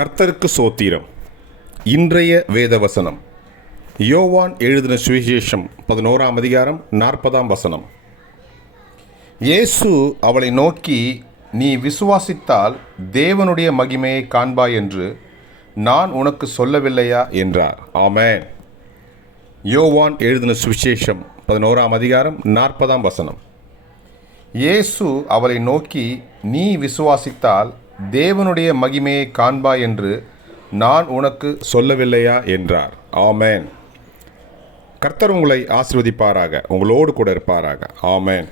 கர்த்தருக்கு சோத்திரம். இன்றைய வேதவசனம். யோவான் எழுதின சுவிசேஷம் பதினோராம் அதிகாரம் நாற்பதாம் வசனம். இயேசு அவளை நோக்கி நீ விசுவாசித்தால் தேவனுடைய மகிமையை காண்பாய் என்று நான் உனக்கு சொல்லவில்லையா? என்றார். ஆமென். யோவான் எழுதின சுவிசேஷம் பதினோராம் அதிகாரம் நாற்பதாம் வசனம். இயேசு அவளை நோக்கி நீ விசுவாசித்தால் தேவனுடைய மகிமையை காண்பா என்று நான் உனக்கு சொல்லவில்லையா என்றார். ஆமேன். கர்த்தர் உங்களை ஆசிர்வதிப்பாராக உங்களோடு கூட இருப்பாராக. ஆமேன்.